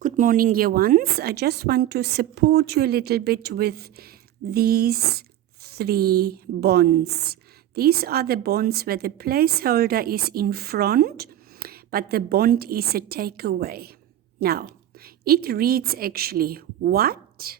Good morning, year ones. I just want to support you a little bit with these three bonds. These are the bonds where the placeholder is in front, but the bond is a takeaway. Now, it reads actually, what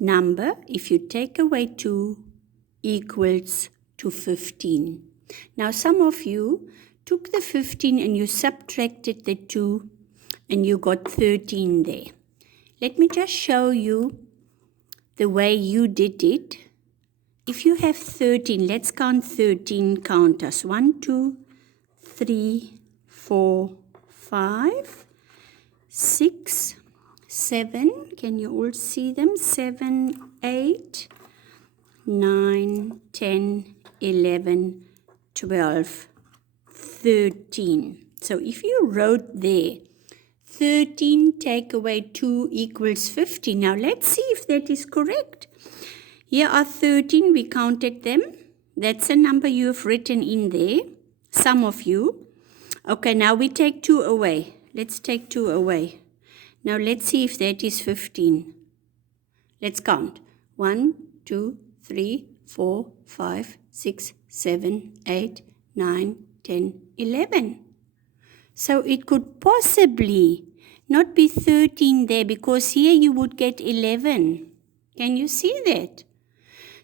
number, if you take away 2, equals to 15? Now, some of you took the 15 and you subtracted the 2 and you got 13 there. Let me just show you the way you did it. If you have 13, let's count 13 counters. 1, 2, 3, 4, 5, 6, 7. Can you all see them? 7, 8, 9, 10, 11, 12, 13. So if you wrote there, 13 take away 2 equals 50. Now let's see if that is correct. Here are 13, we counted them. That's a number you have written in there, some of you. Okay, now we take 2 away. Let's take 2 away. Now let's see if that is 15. Let's count. 1, 2, 3, 4, 5, 6, 7, 8, 9, 10, 11. So it could possibly not be 13 there because here you would get 11. Can you see that?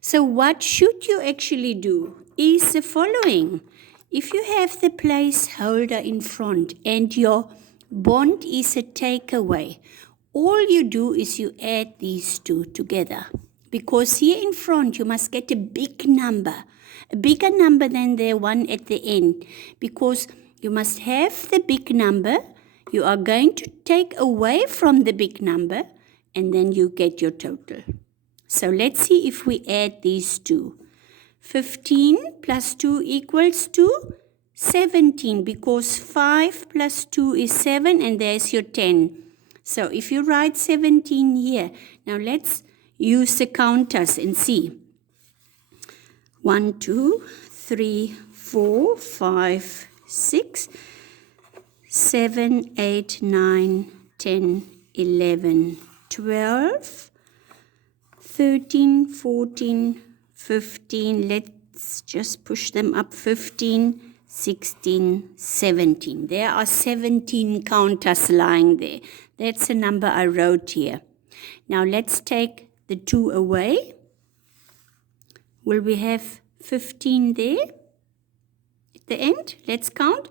So what should you actually do is the following. If you have the placeholder in front and your bond is a takeaway, all you do is you add these two together. Because here in front you must get a big number, a bigger number than the one at the end. Because you must have the big number, you are going to take away from the big number, and then you get your total. So let's see if we add these two. 15 plus 2 equals to 17, because 5 plus 2 is 7, and there's your 10. So if you write 17 here, now let's use the counters and see. 1, 2, 3, 4, 5, 6, 7, 8, 9, 10, 11, 12, 13, 14, 15. Let's just push them up. 15, 16, 17. There are 17 counters lying there. That's the number I wrote here. Now let's take the 2 away. Will we have 15 there at the end? Let's count.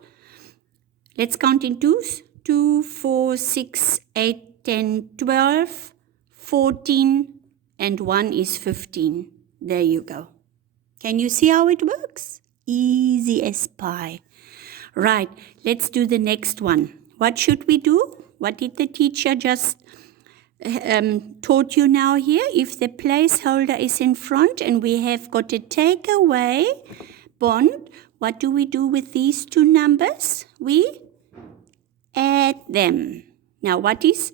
Let's count in twos. 2, 4, 6, 8, 10, 12, 14, and 1 is 15. There you go. Can you see how it works? Easy as pie. Right, let's do the next one. What should we do? What did the teacher just taught you now here? If the placeholder is in front and we have got a takeaway bond, what do we do with these two numbers? We add them. Now what is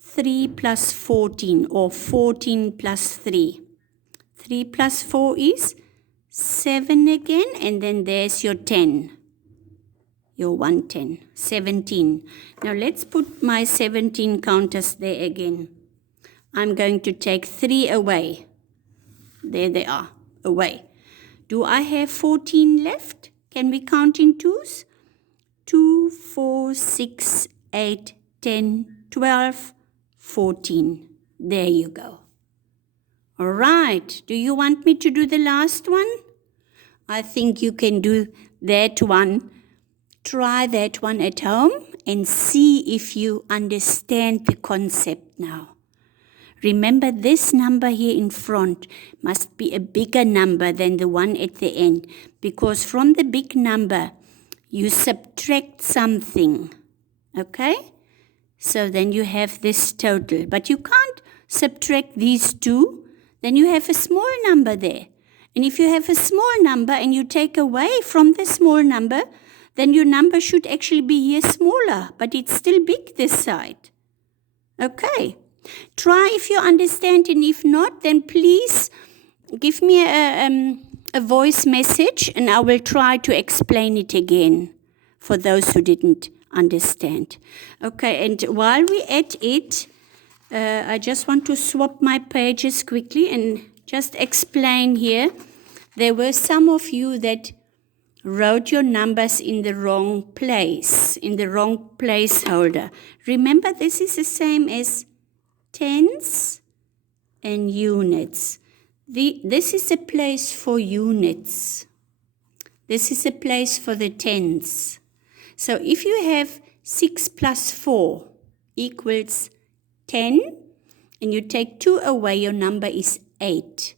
3 plus 14 or 14 plus 3? 3 plus 4 is 7 again, and then there's your 10. Your 110, 17. Now let's put my 17 counters there again. I'm going to take 3 away. There they are, away. Do I have 14 left? Can we count in twos? 2, 4, 6, 8, 10, 12, 14. There you go. All right. Do you want me to do the last one? I think you can do that one. Try that one at home and see if you understand the concept now. Remember, this number here in front must be a bigger number than the one at the end, because from the big number, you subtract something. Okay? So then you have this total. But you can't subtract these two. Then you have a small number there. And if you have a small number and you take away from the small number, then your number should actually be here smaller, but it's still big this side. Okay. Try if you understand, and if not, then please give me a voice message and I will try to explain it again for those who didn't understand. Okay, and while we're at it, I just want to swap my pages quickly and just explain here. There were some of you that wrote your numbers in the wrong place, in the wrong placeholder. Remember, this is the same as tens and units. This is a place for units. This is a place for the tens. So if you have 6 plus 4 equals 10, and you take 2 away, your number is 8.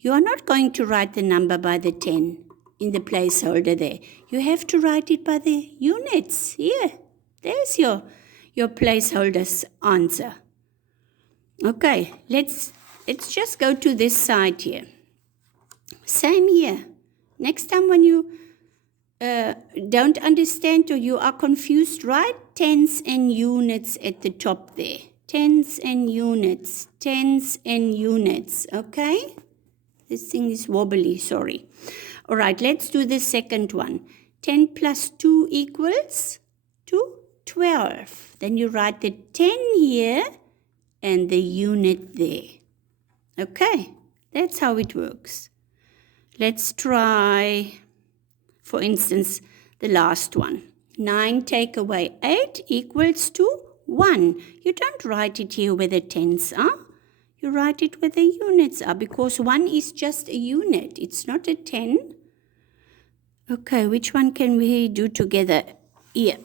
You are not going to write the number by the 10 in the placeholder there. You have to write it by the units. Here, there's your placeholder's answer. Okay, let's just go to this side here. Same here. Next time when you don't understand or you are confused, write tens and units at the top there. Tens and units, okay? This thing is wobbly, sorry. All right, let's do the second one. 10 plus 2 equals to 12. Then you write the 10 here and the unit there. Okay, that's how it works. Let's try, for instance, the last one. 9 take away 8 equals to 1. You don't write it here where the tens are. You write it where the units are because 1 is just a unit. It's not a 10. Okay, which one can we do together? Here,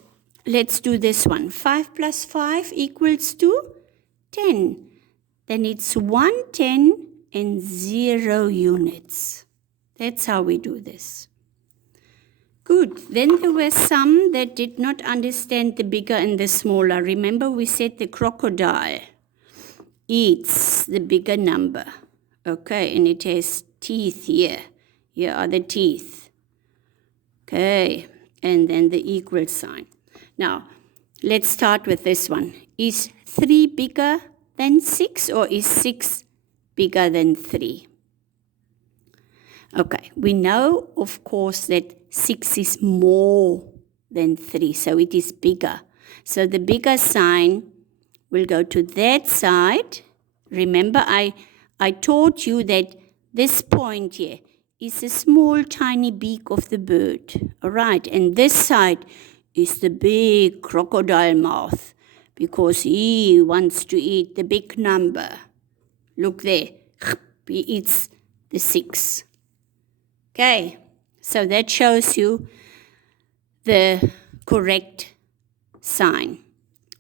let's do this one. 5 plus 5 equals to 10. Then it's 1 10 and 0 units. That's how we do this. Good. Then there were some that did not understand the bigger and the smaller. Remember we said the crocodile eats the bigger number. Okay, and it has teeth here. Here are the teeth. Okay, and then the equal sign. Now, let's start with this one. Is 3 bigger than 6 or is 6 bigger than 3? Okay, we know, of course, that 6 is more than 3, so it is bigger. So the bigger sign will go to that side. Remember, I taught you that this point here is a small, tiny beak of the bird. All right, and this side is the big crocodile mouth because he wants to eat the big number. Look there, he eats the 6. Okay, so that shows you the correct sign.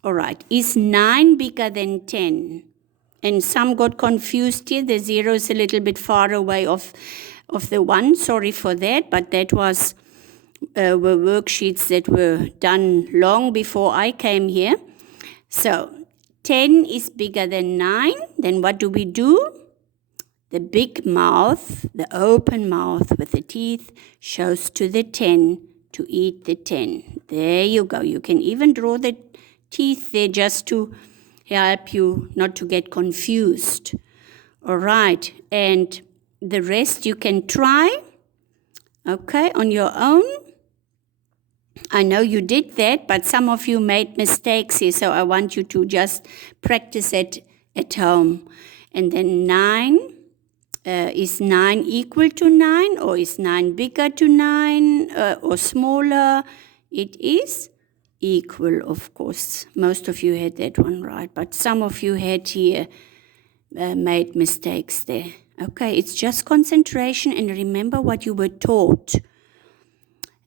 All right, is 9 bigger than 10? And some got confused here. The 0 is a little bit far away of the 1. Sorry for that, but that was were worksheets that were done long before I came here. So 10 is bigger than 9. Then what do we do? The big mouth, the open mouth with the teeth, shows to the 10 to eat the 10. There you go. You can even draw the teeth there just to help you not to get confused. All right. And the rest you can try, okay, on your own. I know you did that, but some of you made mistakes here, so I want you to just practice it at home. And then 9. Is 9 equal to 9 or is 9 bigger to 9 or smaller? It is equal, of course. Most of you had that one right, but some of you had here made mistakes there. Okay, it's just concentration and remember what you were taught.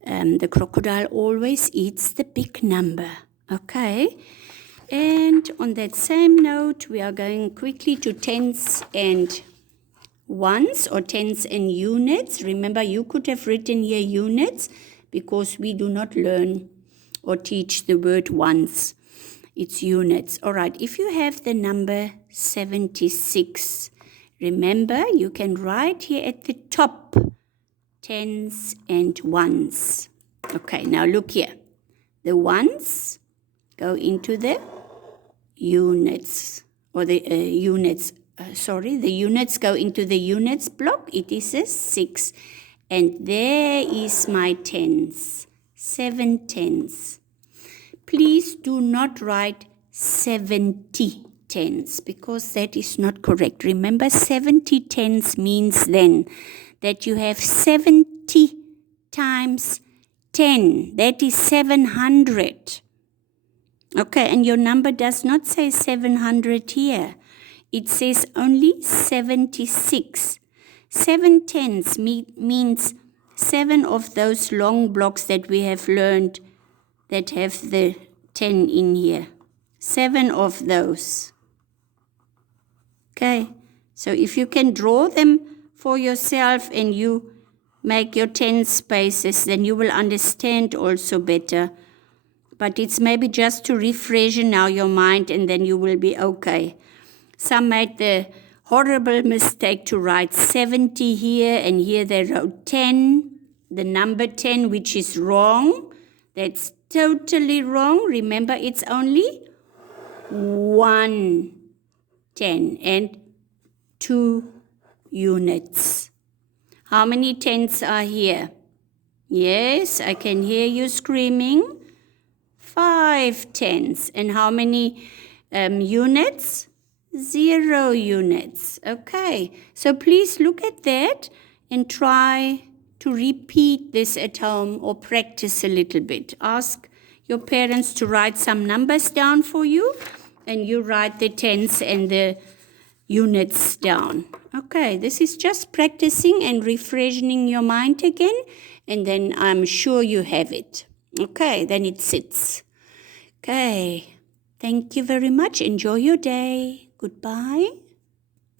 The crocodile always eats the big number. Okay, and on that same note, we are going quickly to tens and ones or tens and units. Remember, you could have written here units because we do not learn or teach the word ones. It's units. All right, if you have the number 76, remember you can write here at the top tens and ones. Okay, now look here. The ones go into the units or the units. The units go into the units block. It is a 6. And there is my tens, 7 tens. please do not write 70 tens because that is not correct. Remember, 70 tens means then that you have 70 times 10. That is 700. Okay, and your number does not say 700 here. It says only 76. 7 tens means 7 of those long blocks that we have learned that have the 10 in here. 7 of those. Okay, so if you can draw them for yourself and you make your 10 spaces, then you will understand also better. But it's maybe just to refresh now your mind and then you will be okay. Some made the horrible mistake to write 70 here and here they wrote 10, the number 10, which is wrong. That's totally wrong. Remember, it's only 1 10 and 2 units. How many tens are here? Yes, I can hear you screaming. 5 tens. And how many units? 0 units. Okay, so please look at that and try to repeat this at home or practice a little bit. Ask your parents to write some numbers down for you and you write the tens and the units down. Okay, this is just practicing and refreshing your mind again, and then I'm sure you have it. Okay, then it sits. Okay, thank you very much. Enjoy your day. Goodbye.